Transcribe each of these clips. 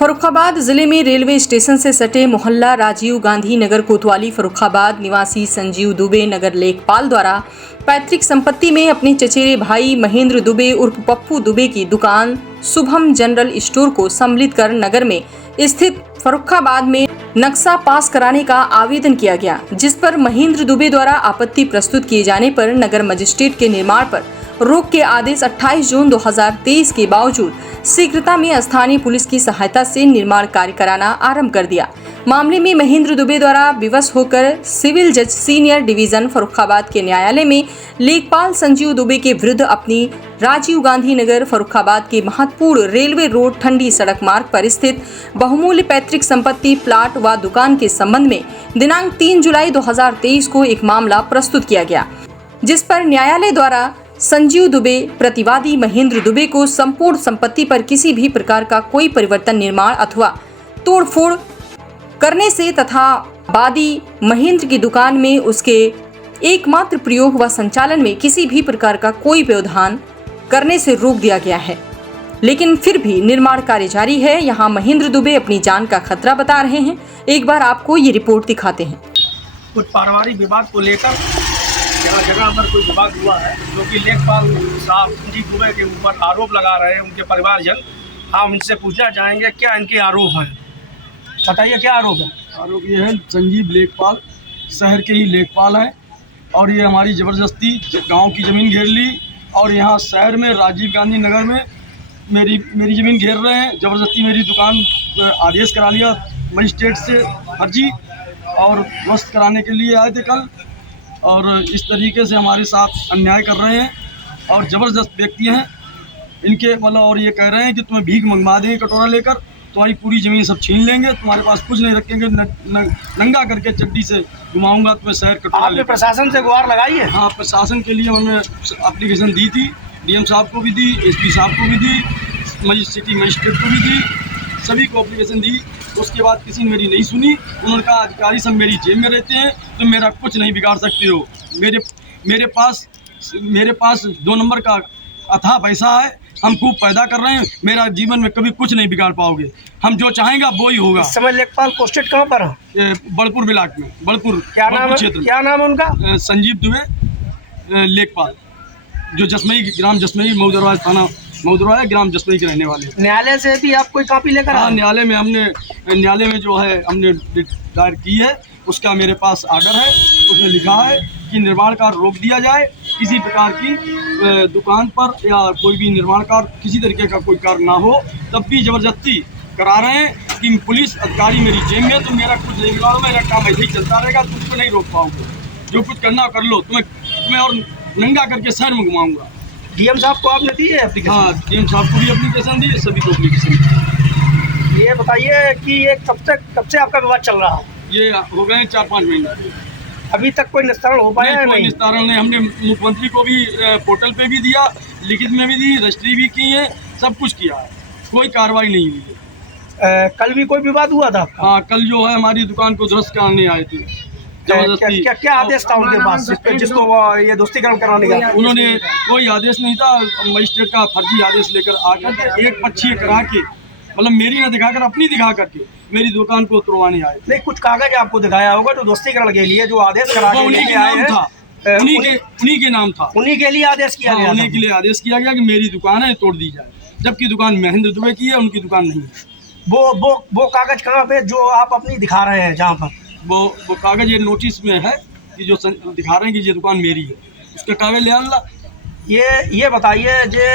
फर्रुखाबाद जिले में railway station से सटे मोहल्ला राजीव गांधी नगर कोतवाली फर्रुखाबाद निवासी संजीव दुबे नगर लेखपाल द्वारा पैतृक संपत्ति में अपने चचेरे भाई महेंद्र दुबे उर्फ पप्पू दुबे की दुकान शुभम जनरल स्टोर को सम्मिलित कर नगर में स्थित फर्रुखाबाद में नक्शा पास कराने का आवेदन किया गया, जिस पर महेंद्र दुबे द्वारा आपत्ति प्रस्तुत किए जाने पर नगर मजिस्ट्रेट के निर्माण पर रोक के आदेश 28 जून 2023 के बावजूद शीघ्रता में स्थानीय पुलिस की सहायता से निर्माण कार्य कराना आरंभ कर दिया। मामले में महेंद्र दुबे द्वारा विवश होकर सिविल जज सीनियर डिवीजन फर्रुखाबाद के न्यायालय में लेखपाल संजीव दुबे के विरुद्ध अपनी राजीव गांधी नगर फर्रुखाबाद के महत्वपूर्ण रेलवे रोड ठंडी सड़क मार्ग पर स्थित बहुमूल्य पैतृक संपत्ति प्लाट व दुकान के संबंध में दिनांक 3 जुलाई 2023 को एक मामला प्रस्तुत किया गया, जिस पर न्यायालय द्वारा संजीव दुबे प्रतिवादी महेंद्र दुबे को संपूर्ण संपत्ति पर किसी भी प्रकार का कोई परिवर्तन, निर्माण अथवा तोड़फोड़ करने से तथा वादी महेंद्र की दुकान में उसके एकमात्र प्रयोग व संचालन में किसी भी प्रकार का कोई व्यवधान करने से रोक दिया गया है। लेकिन फिर भी निर्माण कार्य जारी है। यहाँ महेंद्र दुबे अपनी जान का खतरा बता रहे हैं। एक बार आपको ये रिपोर्ट दिखाते हैं। कुछ पारिवारिक विवाद को लेकर जगह पर कोई विवाद हुआ है, जो कि लेखपाल साहब संजीव दुबे के ऊपर आरोप लगा रहे हैं उनके परिवारजन। हम इनसे पूछना चाहेंगे क्या इनके आरोप हैं, बताइए क्या आरोप है। आरोप ये है, संजीव लेखपाल शहर के ही लेखपाल हैं और ये हमारी ज़बरदस्ती गांव की ज़मीन घेर ली और यहाँ शहर में राजीव गांधी नगर में मेरी ज़मीन घेर रहे हैं। ज़बरदस्ती मेरी दुकान आदेश करा लिया मजिस्ट्रेट से फर्जी और ध्वस्त कराने के लिए आए थे कल, और इस तरीके से हमारे साथ अन्याय कर रहे हैं और ज़बरदस्त व्यक्ति हैं इनके मतलब। और ये कह रहे हैं कि तुम्हें भीख मंगवा देंगे कटोरा लेकर, तुम्हारी पूरी ज़मीन सब छीन लेंगे, तुम्हारे पास कुछ नहीं रखेंगे, नंगा करके चड्डी से घुमाऊंगा तुम्हें शहर कटोरा। आपने प्रशासन से गुहार लगाई है? हाँ, प्रशासन के लिए हमने एप्लीकेशन दी थी, डीएम साहब को भी दी, एसपी साहब को भी दी, सिटी मजिस्ट्रेट को भी दी, सभी को एप्लीकेशन दी। उसके बाद किसी ने मेरी नहीं सुनी। उन्होंने कहा अधिकारी सब मेरी जेब में रहते हैं, तो मेरा कुछ नहीं बिगाड़ सकते हो। मेरे पास 2 नंबर का अथाह पैसा है, हम खूब पैदा कर रहे हैं, मेरा जीवन में कभी कुछ नहीं बिगाड़ पाओगे। हम जो चाहेंगे वो ही होगा। इस समय लेखपाल पोस्टेड कहाँ पर है? बड़पुर ब्लॉक में, बड़पुर क्या नाम है? क्या नाम है उनका? संजीव दुबे लेखपाल, जो जसमई ग्राम जसमई मऊदरवाज थाना मऊदरवाज ग्राम जसमई के रहने वाले। न्यायालय से भी आप कोई कॉपी लेकर? हाँ, न्यायालय में जो है हमने दायर की है, उसका मेरे पास आर्डर है। उसमें लिखा है कि निर्माण कार्य रोक दिया जाए, किसी प्रकार की दुकान पर या कोई भी निर्माण कार्य किसी तरीके का कोई कार्य ना हो। तब भी ज़बरदस्ती करा रहे हैं कि पुलिस अधिकारी मेरी जेब में, तो मेरा कुछ नहीं बिगाड़ो, मेरा काम ऐसे ही चलता रहेगा, तुमको नहीं रोक पाओगे। जो कुछ करना कर लो, तुम्हें और नंगा करके शहर में घुमाऊँगा। डीएम साहब को आपने दी है एप्लीकेशन? हाँ, डीएम साहब को भी एप्लीकेशन दी, सभी को एप्लीकेशन दी। ये बताइए कि ये कब से आपका विवाद चल रहा है? ये हो गए 4-5 महीने। अभी तक कोई निस्तारण हो पाया है? कोई निस्तारण नहीं। हमने मुख्यमंत्री को भी पोर्टल पे भी दिया, लिखित में भी दी, रजिस्ट्री भी की है, सब कुछ किया है, कोई कार्रवाई नहीं हुई है। कल भी कोई विवाद हुआ था? हाँ, कल जो है हमारी दुकान को ध्वस्त कराने आए थे जबरदस्ती। क्या आदेश था उनके पास जिसको ये दोस्तीकरण कराने का? उन्होंने कोई आदेश नहीं था, मजिस्ट्रेट का फर्जी आदेश लेकर आकर एक पक्षीय करा के, मतलब मेरी ना दिखाकर अपनी दिखा करके मेरी दुकान को तोड़वाने आए। नहीं, कुछ कागज आपको दिखाया होगा जो दोस्तीकरण के लिए जो आदेश करा के उन्हीं के नाम था, उन्हीं के नाम था, उन्हीं के लिए आदेश किया गया। उन्हीं के लिए आदेश किया गया कि मेरी दुकान है, तोड़ दी जाए, जबकि दुकान महेंद्र दुबे की है, उनकी दुकान नहीं है। वो कागज कहाँ पे जो आप अपनी दिखा रहे हैं? जहाँ पर वो कागज ये नोटिस में है कि जो दिखा रहे हैं कि ये दुकान मेरी है, उसका कागज ले आना। ये बताइए, जे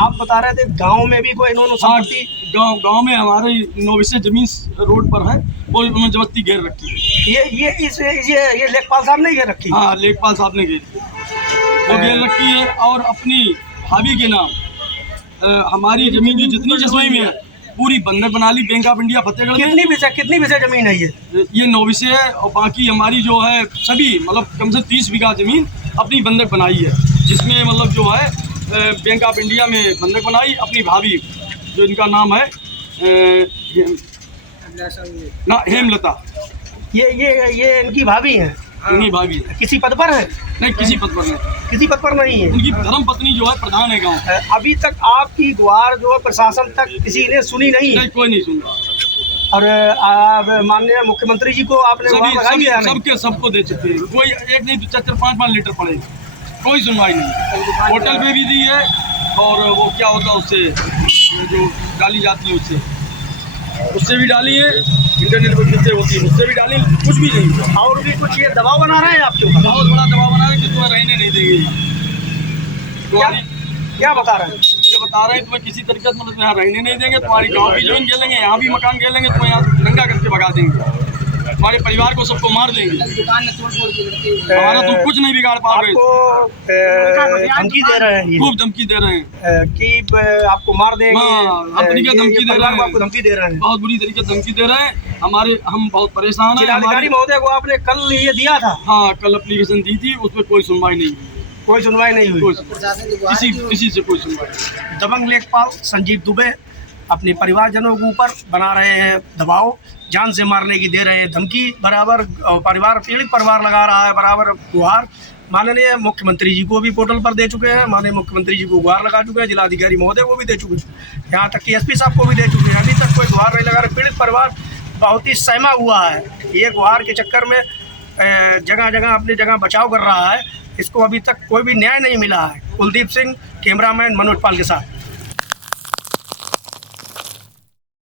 आप बता रहे थे गांव में भी कोई इन्होंने संपत्ति? गांव में हमारे 9 विषय जमीन रोड पर है, वो उन्होंने जबरदस्ती घेर रखी है। ये लेखपाल साहब ने घेर रखी? हाँ, लेखपाल साहब ने घेर रखी है और अपनी भाभी के नाम हमारी जमीन जो जितनी जसमई में है पूरी बंधक बना ली, बैंक ऑफ इंडिया फतेहगढ़ में। कितनी विषय जमीन है? ये 9 विषय है और बाकी हमारी जो है सभी मतलब कम से 30 बीघा जमीन अपनी बंधक बनाई है, जिसमें मतलब जो है बैंक ऑफ इंडिया में बंधक बनाई अपनी भाभी, जो इनका नाम है हेमलता। ये इनकी भाभी हैं? उनकी भाभी किसी पद पर है? नहीं, किसी पद पर नहीं। किसी पद पर नहीं है। उनकी धर्म पत्नी जो है प्रधान है गाँव। अभी तक आपकी गुहार जो है प्रशासन तक किसी ने सुनी नहीं। नहीं, कोई नहीं सुनता। और माननीय मुख्यमंत्री जी को आपने गुहार लगाई है? सबके सबको दे चुके हैं, कोई एक नहीं 4-5 लीटर पड़े, कोई सुनवाई नहीं। होटल पे भी दी है, और वो क्या होता है उससे जो डाली जाती है उससे भी डाली है, इंटरनेट पर कितने होती है उससे भी डाली, कुछ भी नहीं हुआ। और भी कुछ ये दबाव बना रहे हैं आपके ऊपर? बहुत बड़ा दबाव बना रहे हैं कि तुम्हें रहने नहीं देंगे। क्या बता रहे हैं? ये बता रहे हैं तुम्हें किसी तरीके से मतलब यहाँ रहने नहीं देंगे, तुम्हारी गाँव भी जमीन घेर लेंगे, यहाँ भी मकान घेर लेंगे, तुम्हें यहाँ नंगा करके भगा देंगे, तुम्हारे परिवार को सबको मार देंगे, हमारा तुम कुछ नहीं बिगाड़ पाओगे। आपको धमकी दे रहे हैं? खूब धमकी दे रहे हैं कि आपको मार देंगे, हर तरीके धमकी दे रहे हैं, आपको धमकी दे रहे हैं, बहुत बुरी तरीके से धमकी दे रहे हैं। हम बहुत परेशान हैं। जिलाधिकारी महोदय को आपने कल ये दिया था? हाँ, कल एप्लीकेशन दी थी, उसमें कोई सुनवाई नहीं हुई। कोई सुनवाई नहीं हुई? किसी से कोई सुनवाई। दबंग लेखपाल संजीव दुबे अपने परिवारजनों के ऊपर बना रहे हैं दबाव, जान से मारने की दे रहे हैं धमकी, बराबर परिवार पीड़ित परिवार लगा रहा है बराबर गुहार। माननीय मुख्यमंत्री जी को भी पोर्टल पर दे चुके हैं, माननीय मुख्यमंत्री जी को गुहार लगा चुके हैं, जिलाधिकारी महोदय को भी दे चुके हैं, यहाँ तक कि एसपी साहब को भी दे चुके हैं। अभी तक कोई गुहार नहीं लगा रहे। पीड़ित परिवार बहुत ही सहमा हुआ है। ये गुहार के चक्कर में जगह जगह अपनी जगह बचाव कर रहा है। इसको अभी तक कोई भी न्याय नहीं मिला है। कुलदीप सिंह, कैमरामैन मनोज पाल के साथ।